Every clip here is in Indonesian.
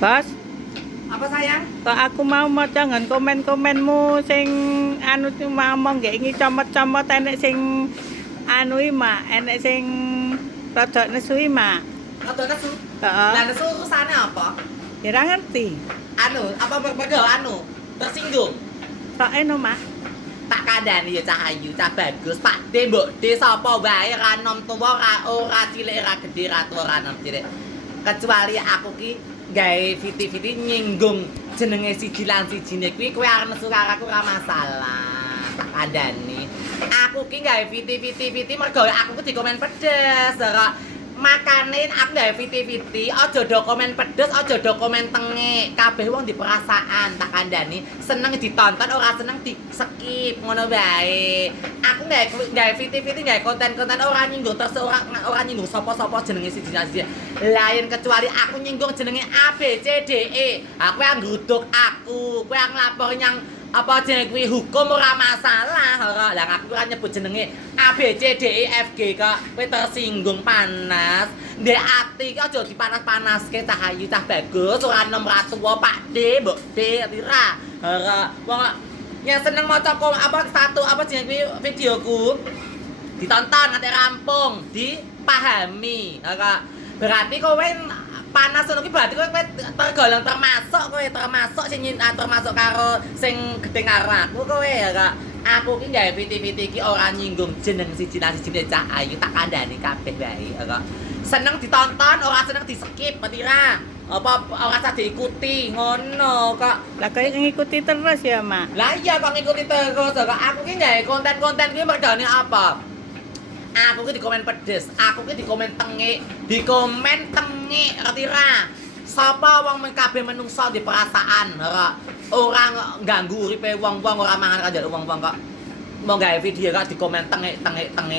Bos, Apa sayang? kok aku mau maca ngen komen-komenmu sing anu cuma ngomong gak ini comot-comot enek sing anu mak, enek sing rada nesu mak. Atau nesu? Heeh. Lah nesu urusannya apa? Ya ora ngerti. Apa bergel tersinggung? Tok eno mak. Tak kandhani ya Cahayu, cah bagus. Pak D, Mbok D sapa wae ra nom tuwa ora cilik ra gedhe ra tuwa ra nom cilik. Kecuali aku ki gawe viti-viti nyinggung jenenge siji lan sijine kuwi kowe arep nesu karo aku ora masalah. Tak kandhani. Aku ki gawe viti mergo aku ku dikomen pedes. Makane aku gawe viti-viti, aja do komen pedes, aja do komen tengik. Kabeh wong di perasaan, tak kandhani. Seneng ditonton, ora seneng di skip, ngono wae. Aku gawe viti-viti, gawe konten-konten ora nyinggung terus ora nyinggung sapa-sapa jenenge siji-siji. Lain kecuali aku nyinggung jenenge A B C D E. Aku yang nggruduk aku, kowe yang nglapor nyang apa jenenge kuwi hukum ora masalah ora. Lah aku ora nyebut jenenge A B C D E F G kok kowe tersinggung panas. Ndek ati ki aja dipanas-panaske Cahayu cah bagus ora nom ra tuwa Pak D, Mbok D ora. Ora wong yang seneng maca apa satu apa jenenge kuwi videoku ditonton nganti rampung, dipahami. Ora berarti kowe panas ngono ki berarti kowe tergolong termasuk sing termasuk karo sing gedhe karo aku kowe ya. Aku ki gawe viti-viti ki ora nyinggung jeneng siji lan sijine Cahayu tak kandhani kabeh wae ya. Seneng ditonton ora seneng di-skip petira. Apa ora usah diikuti ngono kok. Lah kaya ngikuti terus ya mak. Lah iya kok ngikuti terus kok. Aku ki gawe konten-konten kuwi mergane apa? Aku ki dikomen pedes, aku ki dikomen tengik, ngerti ra? Sapa wong kabeh menungso di perasaan, ora ganggu uripe wong-wong, ora mangan karo wong-wong kok. Mau gawe video kok dikomen tengik,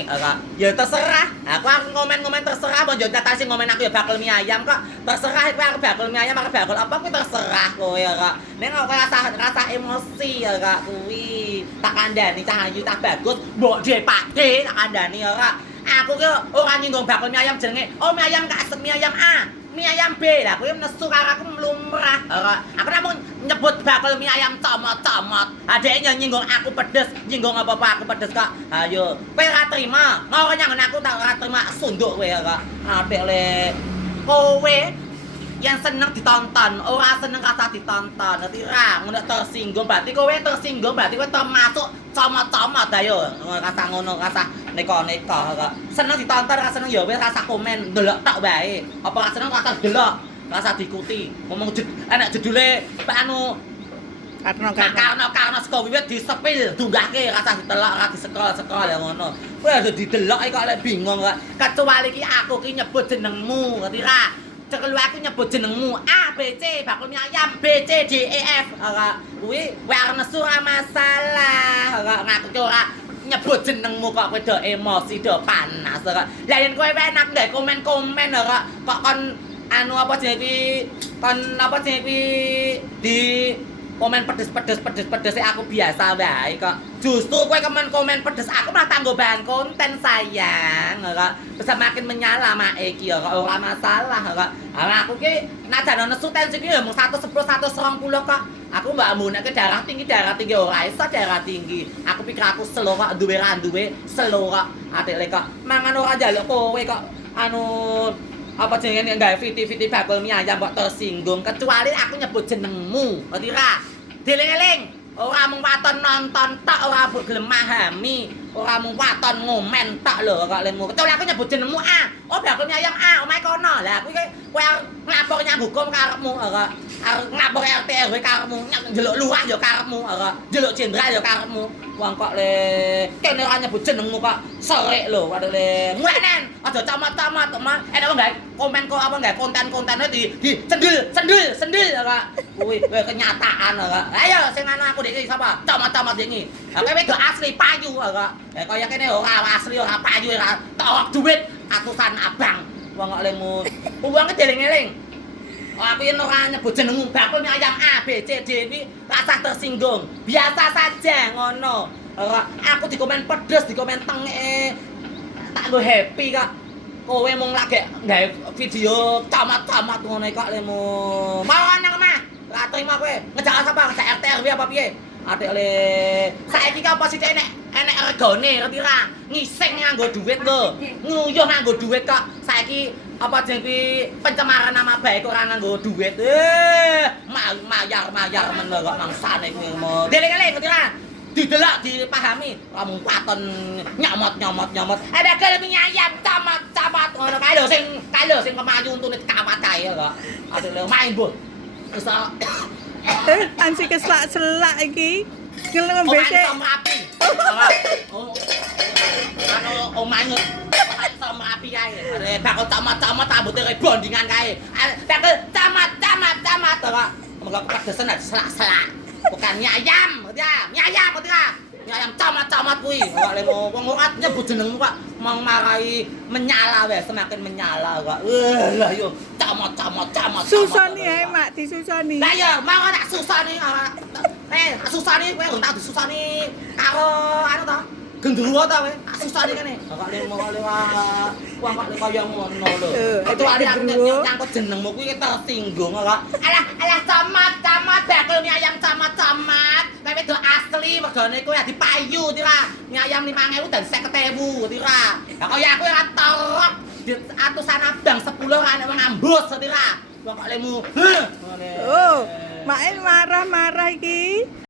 ora. Ya terserah. Aku ngomen-ngomen terserah, mau njontah sing ngomen aku ya bakal mie ayam kok. Terserah kowe aku bakal mie ayam, aku bakal apa kuwi terserah kowe ya. Nek kok rasa emosi ya kuwi. Tak kandhani Cahayu tak bagus, mbok dhe Pak D tak kandhani ora. Aku ki ora nyinggung bakal mie ayam jenenge. Oh mie ayam gak mie ayam A, mie ayam B. Lah kowe nesu karo aku lumrah. Ora. Aku namung nyebut bakal mie ayam comot-comot. Adeke nyinggung aku pedes, nyinggung apa-apa aku pedes kok. Ayo, kowe ora trima. Ngono nyang aku tak ora trima sunduk kowe kok. Apik le. Kowe yang seneng ditonton, ora seneng kata ditonton, ngerti ra? Ngono tersinggung berarti kowe tersinggung berarti kowe termasuk comot-comot ayo. Kata ngono kata neko-neko kok. Seneng ditonton ora seneng ya wis rasa komen, ndelok tok wae. Apa ora seneng rasa delok, rasa diikuti. Ngomong enak judule anu karena saka wiwit disepil dunggahke rasa ditelok ora disekrol ya ngono. Kowe aja didelok kok lek bingung kok. Kecuali ki aku ki nyebut jenengmu, ngerti ra? Cekelu aku nyebut jenengmu A B C bakul mie ayam B C D E F ora kuwi arep nesu ora masalah ora ngaku ora nyebut jenengmu kok kowe do emosi do panas ora. Lah yen kowe enak gawe komen-komen ora kok kon anu apa jenenge di komen pedes aku biasa wae kok. Justru kowe komen pedes aku malah tanggo bahan konten sayang. Ora bisa makin menyala make iki ora masalah kok. Aku ki najan nesu tensi ki ya mung 110 120 kok. Aku mbak muneke darah tinggi ora iso darah tinggi. Aku pikir aku slow kok duwe ra duwe slow kok. Atik kok mangan ora njaluk kowe kok anu apa jenenge gawe viti bakul mie ayam kok tersinggung kecuali aku nyebut jenengmu ngerti ra dieling-eling ora mung waton nonton tok ora gelem memahami ora mung waton ngomen tok lho kok lemu kecuali aku nyebut jenengmu A oh bakul mie ayam A omahe kono lah kuwi kowe nglapor nyang hukum karepmu ora arep nglapor RT RW karepmu njeluk lurah ya karepmu ora njeluk jenderal ya karepmu wong kok le kene ora nyebut jenengmu kok sore lho waduh le mulenen aja camat-camat mah enak gawe komen kok apa gawe konten-kontene di sendil ora kuwi kenyataan ora ayo sing anu aku iki sapa camat-camat iki kowe wedok asli payu ora kaya kene ora asli ora payu ora tok duit atusan abang wong kok lemu uange dieling-eling aku yen ora nyebut jenengmu bakul mie ayam A B C D ini rasa tersinggung biasa saja ngono ora aku dikomen pedes dikomen tengik tak go happy kok kowe mung lagi gawe video camat-camat ngono kok lemu. Mau nang omah. Ora terima kowe. Ngejak apa? Ngejak RT RW apa piye? Atik le. Saiki ki apa sih enek regane, ngerti ra? Ngising nganggo duit lho. Nguyuh nganggo duit kok. Saiki apa jeneng kuwi pencemaran nama baik kok ora nganggo duit. Mayar men kok mangsane kuwi. Deling-eling ngerti ra? Didelok dipahami, kamu paton nyomot. Ada kelemi ayam camat ngono kae lho sing kemayu untune kawat kae kok. Adik le main bol. Wis Ansi keselak-selak iki. Gelem besek. Sama api. Anu omahe sama api kae. Are bakal camat-camat rambute kaya bondingan kae. Bakal camat kok. Moga kedesen selak-selak. Bukan mie ayam, ngerti ya? Mie ayam camat kuwi. Kok le wong ora nyebut jenengmu kok marahi menyala weh, semakin menyala kok. Lah yo camat. Susoni ae, Mak, disusoni. Lah ya, mau tak susani. Susani kowe tak disusani karo anu to. Gendruwo ta kowe? Susani kene. Kok le wong kok kaya ngono lho. Itu ari aku nyangkut jenengmu kuwi tersinggung kok. Alah camat bakul mie ayam camat. Tapi itu asli regane kowe dipayu tira. Mie ayam 5.000 dan 50.000 tira. Lah kaya aku ora torok di atusan abang 10 kan wong ngambus tira. Wong kok lemu. Oh, Mak marah-marah iki.